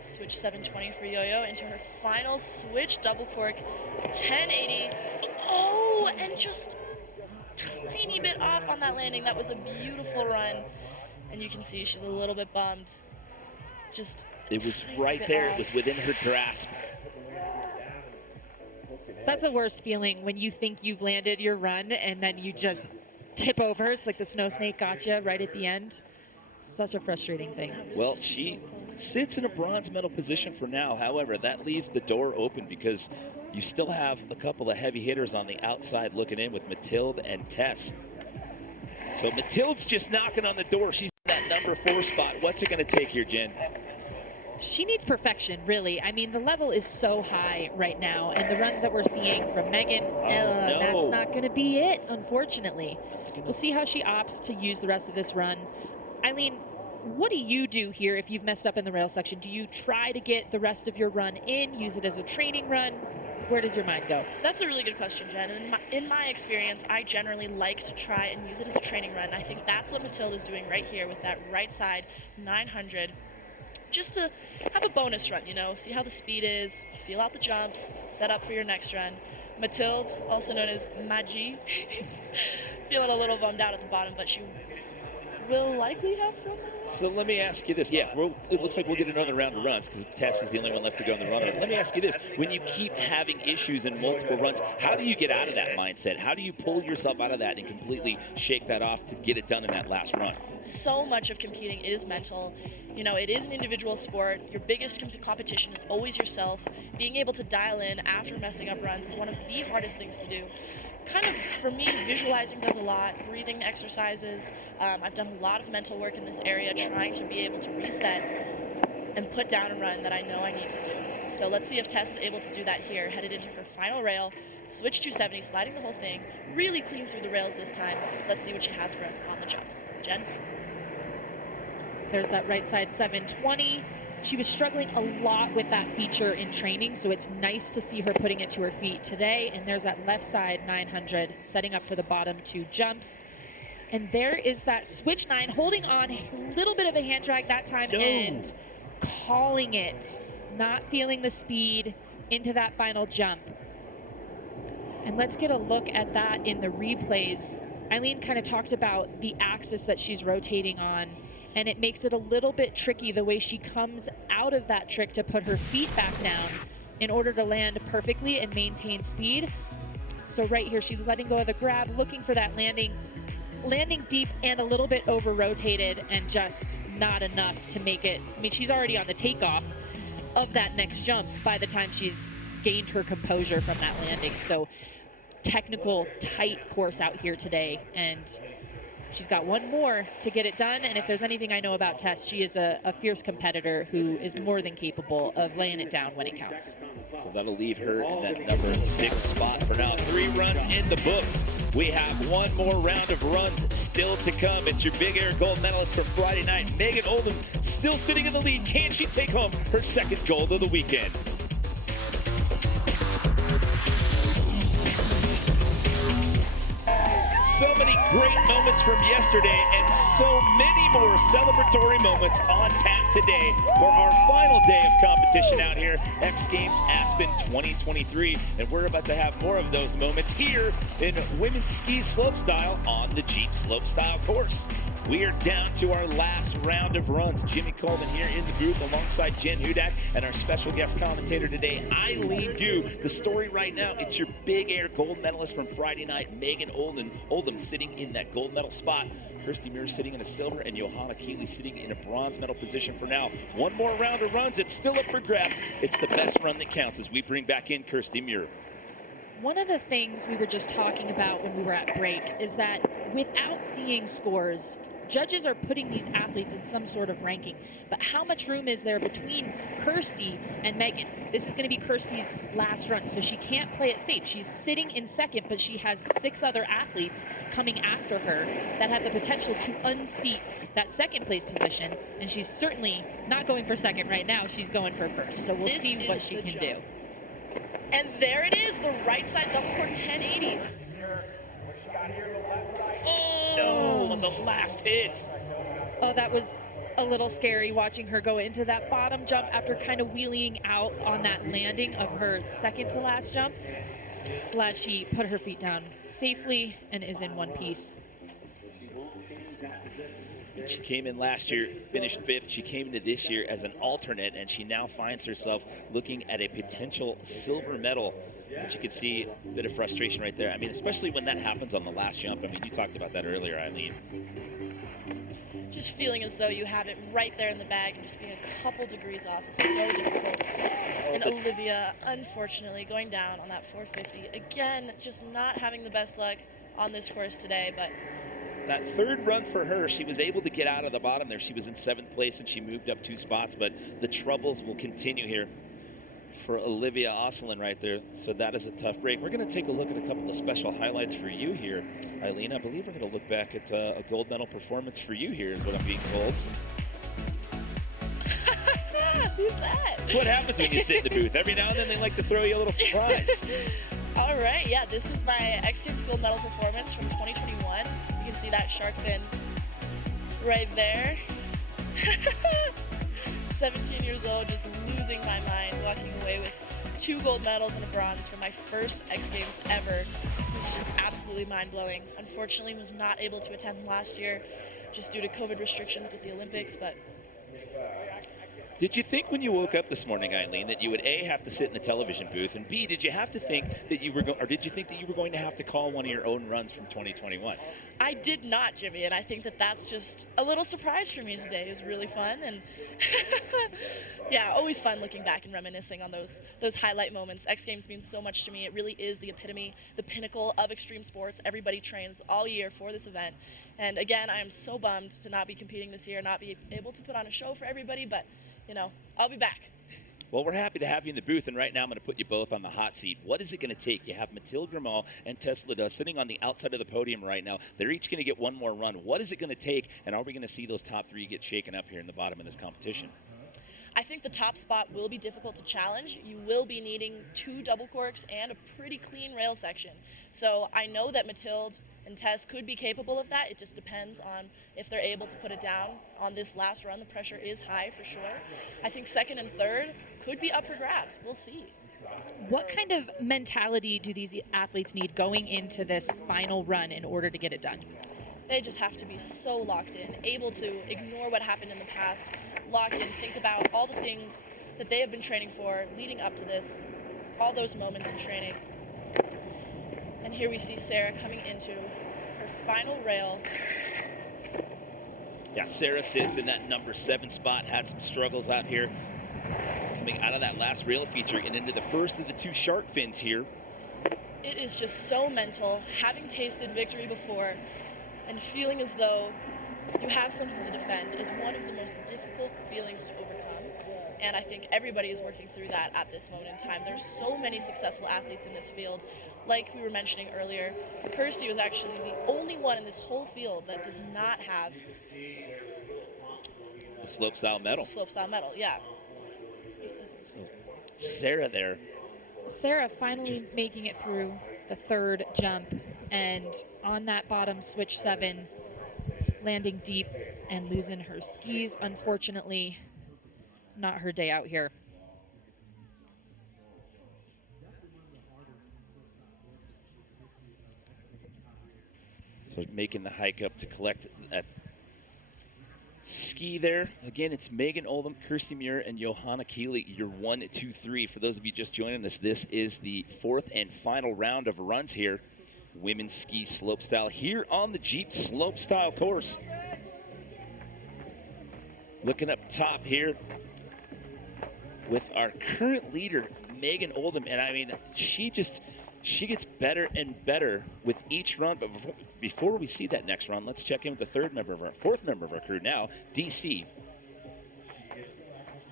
Switch 720 for Yo-Yo into her final switch, double cork 1080. Oh, and just tiny bit off on that landing. That was a beautiful run. And you can see she's a little bit bummed. Just it was right there. It was within her grasp. That's the worst feeling when you think you've landed your run and then you just tip over. It's like the snow snake gotcha right at the end. Such a frustrating thing. Well, she sits in a bronze medal position for now. However, that leaves the door open because you still have a couple of heavy hitters on the outside looking in with Mathilde and Tess. So Mathilde's just knocking on the door. She's in that number 4 spot. What's it going to take here, Jen? She needs perfection, really. I mean, the level is so high right now, and the runs that we're seeing from Megan, that's not going to be it, unfortunately. We'll see how she opts to use the rest of this run. Eileen, what do you do here if you've messed up in the rail section? Do you try to get the rest of your run in, use it as a training run? Where does your mind go? That's a really good question, Jen. In my experience, I generally like to try and use it as a training run. I think that's what Mathilde is doing right here with that right side 900. Just to have a bonus run, you know, see how the speed is, feel out the jumps, set up for your next run. Mathilde, also known as Magi, feeling a little bummed out at the bottom, but she will likely have fun. So let me ask you this. Yeah, it looks like we'll get another round of runs because Tess is the only one left to go in the run. Let me ask you this. When you keep having issues in multiple runs, how do you get out of that mindset? How do you pull yourself out of that and completely shake that off to get it done in that last run? So much of competing is mental. You know, it is an individual sport. Your biggest competition is always yourself. Being able to dial in after messing up runs is one of the hardest things to do. Kind of, for me, visualizing does a lot, breathing exercises. I've done a lot of mental work in this area, trying to be able to reset and put down a run that I know I need to do. So let's see if Tess is able to do that here. Headed into her final rail, switch 270, sliding the whole thing, really clean through the rails this time. Let's see what she has for us on the jumps. Jen? There's that right side 720. She was struggling a lot with that feature in training, so it's nice to see her putting it to her feet today. And there's that left side 900, setting up for the bottom 2 jumps. And there is that switch 9, holding on, a little bit of a hand drag that time, and calling it, not feeling the speed into that final jump. And let's get a look at that in the replays. Eileen kind of talked about the axis that she's rotating on, and it makes it a little bit tricky the way she comes out of that trick to put her feet back down in order to land perfectly and maintain speed. So right here, she's letting go of the grab, looking for that landing deep and a little bit over rotated, and just not enough to make it. I mean, she's already on the takeoff of that next jump by the time she's gained her composure from that landing. So technical, tight course out here today, and she's got one more to get it done. And if there's anything I know about Tess, she is a fierce competitor who is more than capable of laying it down when it counts. So that'll leave her in that number 6 spot for now. 3 runs in the books. We have one more round of runs still to come. It's your big air gold medalist from Friday night, Megan Oldham, still sitting in the lead. Can she take home her second gold of the weekend? So many great moments from yesterday and so many more celebratory moments on tap today for our final day of competition out here, X Games Aspen 2023. And we're about to have more of those moments here in women's ski slopestyle on the Jeep Slopestyle course. We are down to our last round of runs. Jimmy Colvin here in the booth alongside Jen Hudak and our special guest commentator today, Eileen Gu. The story right now, it's your big air gold medalist from Friday night, Megan Oldham sitting in that gold medal spot. Kirsty Muir sitting in a silver, and Johanna Keeley sitting in a bronze medal position for now. One more round of runs. It's still up for grabs. It's the best run that counts as we bring back in Kirsty Muir. One of the things we were just talking about when we were at break is that without seeing scores, judges are putting these athletes in some sort of ranking. But how much room is there between Kirsty and Megan? This is going to be Kirsty's last run, so she can't play it safe. She's sitting in second, but she has 6 other athletes coming after her that have the potential to unseat that second place position. And she's certainly not going for second right now. She's going for first. So we'll see what she can do. And there it is, the right side double for 1080. No, on the last hit. Oh, that was a little scary watching her go into that bottom jump after kind of wheeling out on that landing of her second to last jump. Glad she put her feet down safely and is in one piece. She came in last year, finished 5th. She came into this year as an alternate, and she now finds herself looking at a potential silver medal. But you can see a bit of frustration right there. I mean, especially when that happens on the last jump. I mean, you talked about that earlier, Eileen. Just feeling as though you have it right there in the bag and just being a couple degrees off is so difficult. And Olivia, unfortunately, going down on that 450. Again, just not having the best luck on this course today, but that third run for her, she was able to get out of the bottom there. She was in 7th place and she moved up 2 spots, but the troubles will continue here for Olivia Osselin right there. So that is a tough break. We're going to take a look at a couple of special highlights for you here, Eileen. I believe we're going to look back at a gold medal performance for you here is what I'm being told. Who's that? That's what happens when you sit in the booth. Every now and then they like to throw you a little surprise. All right, yeah, this is my X Games gold medal performance from 2021. You can see that shark fin right there. 17 years old, just losing my mind, walking away with 2 gold medals and a bronze for my first X Games ever. It's just absolutely mind-blowing. Unfortunately, was not able to attend last year just due to COVID restrictions with the Olympics, but did you think when you woke up this morning, Eileen, that you would A, have to sit in the television booth, and B, did you have to think that you were did you think that you were going to have to call one of your own runs from 2021? I did not, Jimmy, and I think that that's just a little surprise for me today. It was really fun, and yeah, always fun looking back and reminiscing on those highlight moments. X Games means so much to me. It really is the epitome, the pinnacle of extreme sports. Everybody trains all year for this event, and again, I am so bummed to not be competing this year, not be able to put on a show for everybody, but you know, I'll be back. Well, we're happy to have you in the booth, and right now I'm going to put you both on the hot seat. What is it going to take? You have Mathilde Grimaud and Tesla Duss sitting on the outside of the podium right now. They're each going to get one more run. What is it going to take, and are we going to see those top three get shaken up here in the bottom of this competition? I think the top spot will be difficult to challenge. You will be needing 2 double corks and a pretty clean rail section. So I know that Mathilde and Tess could be capable of that. It just depends on if they're able to put it down on this last run. The pressure is high for sure. I think second and third could be up for grabs. We'll see. What kind of mentality do these athletes need going into this final run in order to get it done? They just have to be so locked in, able to ignore what happened in the past, locked in, think about all the things that they have been training for leading up to this, all those moments in training. And here we see Sarah coming into her final rail. Yeah, Sarah sits in that number 7 spot, had some struggles out here, coming out of that last rail feature and into the first of the 2 shark fins here. It is just so mental, having tasted victory before and feeling as though you have something to defend is one of the most difficult feelings to overcome. And I think everybody is working through that at this moment in time. There's so many successful athletes in this field. Like we were mentioning earlier, Kirsty was actually the only one in this whole field that does not have a slopestyle medal. Slopestyle medal, yeah. Sarah there. Sarah finally making it through the 3rd jump, and on that bottom switch 7, landing deep and losing her skis. Unfortunately, not her day out here. So making the hike up to collect that ski there. Again, it's Megan Oldham, Kirsty Muir, and Johanna Keeley, your 1, 2, 3. For those of you just joining us, this is the 4th and final round of runs here. Women's ski slopestyle here on the Jeep Slopestyle course. Looking up top here with our current leader, Megan Oldham. And I mean, she gets better and better with each run. But before we see that next run, let's check in with the 4th member of our crew now, DC.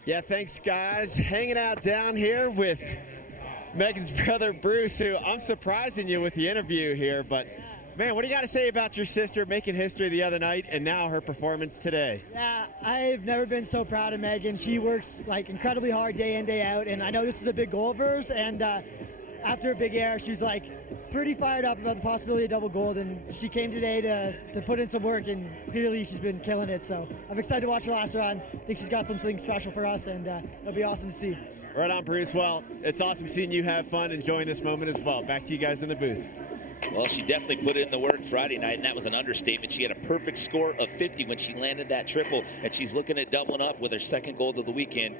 Yeah, thanks, guys. Hanging out down here with Megan's brother, Bruce, who I'm surprising you with the interview here. But, man, what do you got to say about your sister making history the other night and now her performance today? Yeah, I've never been so proud of Megan. She works, incredibly hard day in, day out. And I know this is a big goal of hers. And after a big air, she was, pretty fired up about the possibility of double gold. And she came today to put in some work, and clearly she's been killing it. So I'm excited to watch her last run. I think she's got something special for us, and it'll be awesome to see. Right on, Bruce. Well, it's awesome seeing you have fun, enjoying this moment as well. Back to you guys in the booth. Well, she definitely put in the work Friday night, and that was an understatement. She had a perfect score of 50 when she landed that triple, and she's looking at doubling up with her 2nd gold of the weekend.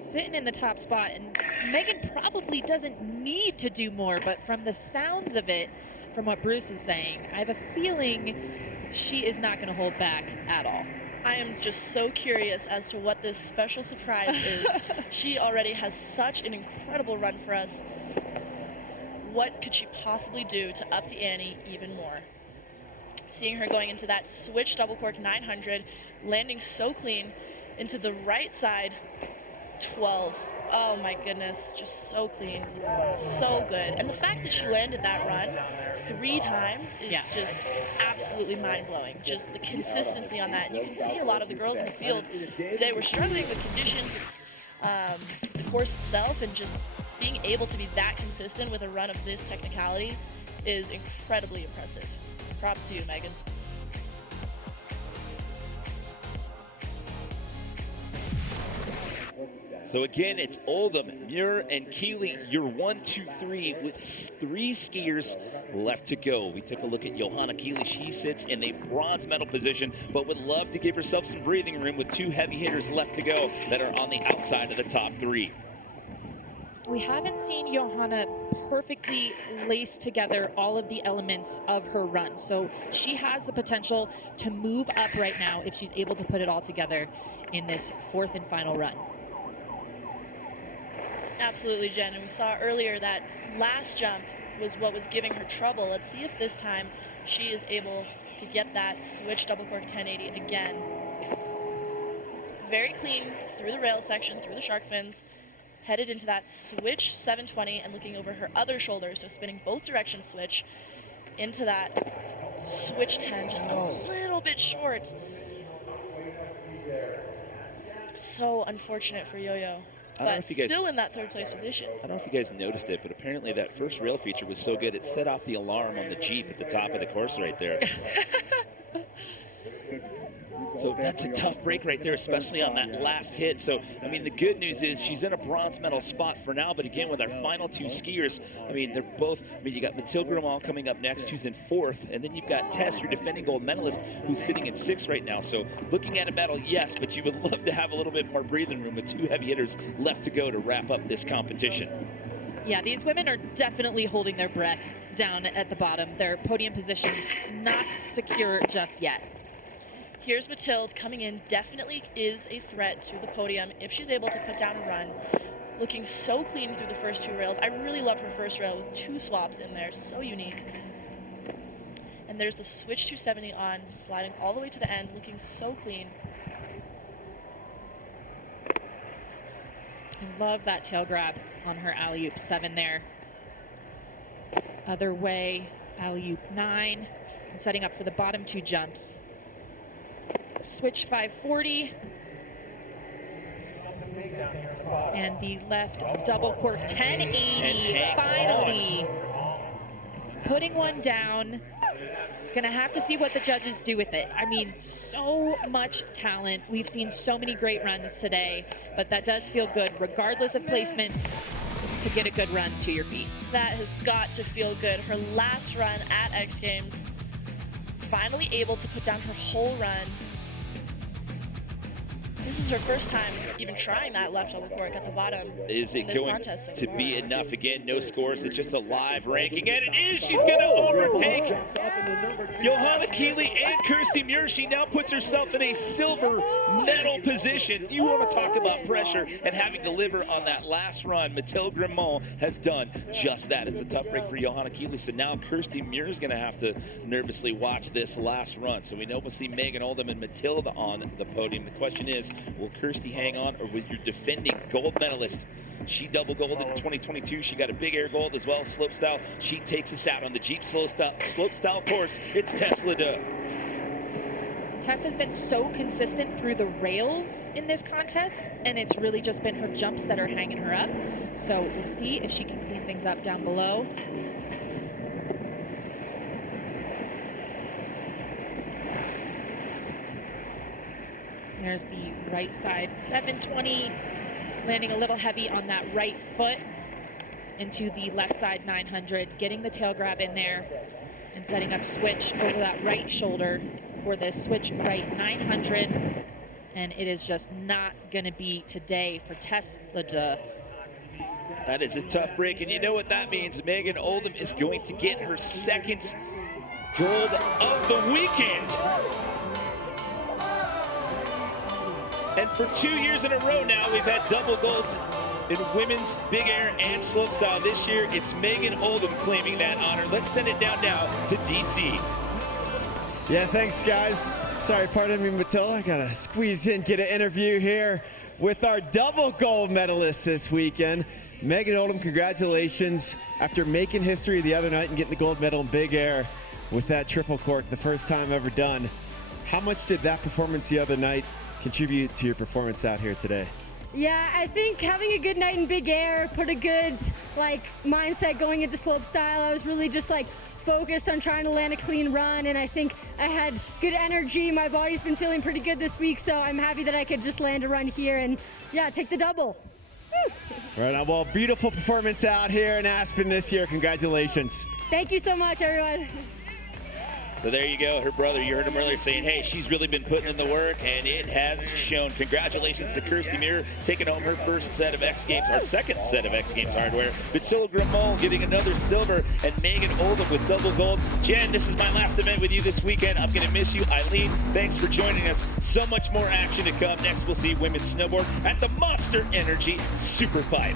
Sitting in the top spot, and Megan probably doesn't need to do more, but from the sounds of it, from what Bruce is saying, I have a feeling she is not going to hold back at all. I am just so curious as to what this special surprise is. She already has such an incredible run for us. What could she possibly do to up the ante even more? Seeing her going into that switch double cork 900, landing so clean into the right side 12. Oh my goodness, just so clean, so good. And the fact that she landed that run 3 times is just absolutely mind-blowing. Just the consistency on that. And you can see a lot of the girls in the field today were struggling with conditions, the course itself, and just being able to be that consistent with a run of this technicality is incredibly impressive. Props to you, Megan. So again, it's Oldham, Muir, and Keeley, your 1, 2, 3 with 3 skiers left to go. We took a look at Johanna Keeley. She sits in the bronze medal position, but would love to give herself some breathing room with 2 heavy hitters left to go that are on the outside of the top 3. We haven't seen Johanna perfectly lace together all of the elements of her run. So she has the potential to move up right now if she's able to put it all together in this 4th and final run. Absolutely, Jen. And we saw earlier that last jump was what was giving her trouble. Let's see if this time she is able to get that switch double cork 1080 again. very clean through the rail section, through the shark fins, headed into that switch 720 and looking over her other shoulder, so spinning both directions switch into that switch 10, just a little bit short. So unfortunate for Yo-Yo, but still in that third place position. I don't know if you guys noticed it, but apparently that first rail feature was so good, it set off the alarm on the Jeep at the top of the course right there. So that's a tough break right there, especially on that last hit. So, I mean, the good news is she's in a bronze medal spot for now, but again, with our final two skiers, I mean, they're both, I mean, you got Mathilde Grimal coming up next, who's in 4th, and then you've got Tess, your defending gold medalist, who's sitting in 6th right now. So, looking at a battle, yes, but you would love to have a little bit more breathing room with 2 heavy hitters left to go to wrap up this competition. Yeah, these women are definitely holding their breath down at the bottom. Their podium positions not secure just yet. Here's Mathilde coming in, definitely is a threat to the podium if she's able to put down a run. Looking so clean through the first 2 rails. I really love her first rail with 2 swaps in there, so unique. And there's the switch 270 on, sliding all the way to the end, looking so clean. I love that tail grab on her alley-oop 7 there. Other way, alley-oop 9, and setting up for the bottom 2 jumps. Switch 540. And the left double cork 1080. Finally putting one down. Gonna have to see what the judges do with it. I mean, so much talent. We've seen so many great runs today, but that does feel good, regardless of placement, to get a good run to your feet. That has got to feel good. Her last run at X Games, finally able to put down her whole run. This is her first time even trying that left double cork at the bottom. Is it going to be enough? Again, no scores. It's just a live ranking, and it is. She's going to overtake Johanna Keeley and Kirsty Muir. She now puts herself in a silver medal position. You want to talk about pressure and having to deliver on that last run. Mathilde Grimal has done just that. It's a tough break for Johanna Keeley, so now Kirsty Muir is going to have to nervously watch this last run. So we know we'll see Megan Oldham and Mathilde on the podium. The question is, will Kirsty hang on, or will your defending gold medalist? She double golded in 2022. She got a big air gold as well as slopestyle. She takes us out on the Jeep slopestyle course. It's Tess Ledoux. Tess has been so consistent through the rails in this contest, and it's really just been her jumps that are hanging her up. So we'll see if she can clean things up down below. There's the right side 720, landing a little heavy on that right foot into the left side 900, getting the tail grab in there and setting up switch over that right shoulder for this switch right 900. And it is just not gonna be today for Tess Ledoux. That is a tough break, and you know what that means. Megan Oldham is going to get her 2nd gold of the weekend. And for 2 years in a row now, we've had double golds in women's big air and slopestyle. This year, it's Megan Oldham claiming that honor. Let's send it down now to DC. Yeah, thanks, guys. Sorry, pardon me, Mathilde. I gotta squeeze in, get an interview here with our double gold medalists this weekend. Megan Oldham, congratulations. After making history the other night and getting the gold medal in big air with that triple cork, the first time ever done. How much did that performance the other night contribute to your performance out here today? Yeah, I think having a good night in big air put a good mindset going into slopestyle. I was really just focused on trying to land a clean run, and I think I had good energy. My body's been feeling pretty good this week, so I'm happy that I could just land a run here and yeah, take the double. Right on. Well, beautiful performance out here in Aspen this year. Congratulations. Thank you so much, everyone. So there you go. Her brother, you heard him earlier saying, hey, she's really been putting in the work, and it has shown. Congratulations to Kirsty Muir, taking home her first set of X Games, our 2nd set of X Games hardware. Mathilde Grimal getting another silver, and Megan Oldham with double gold. Jen, this is my last event with you this weekend. I'm going to miss you. Eileen, thanks for joining us. So much more action to come. Next, we'll see women's snowboard at the Monster Energy Super Pipe.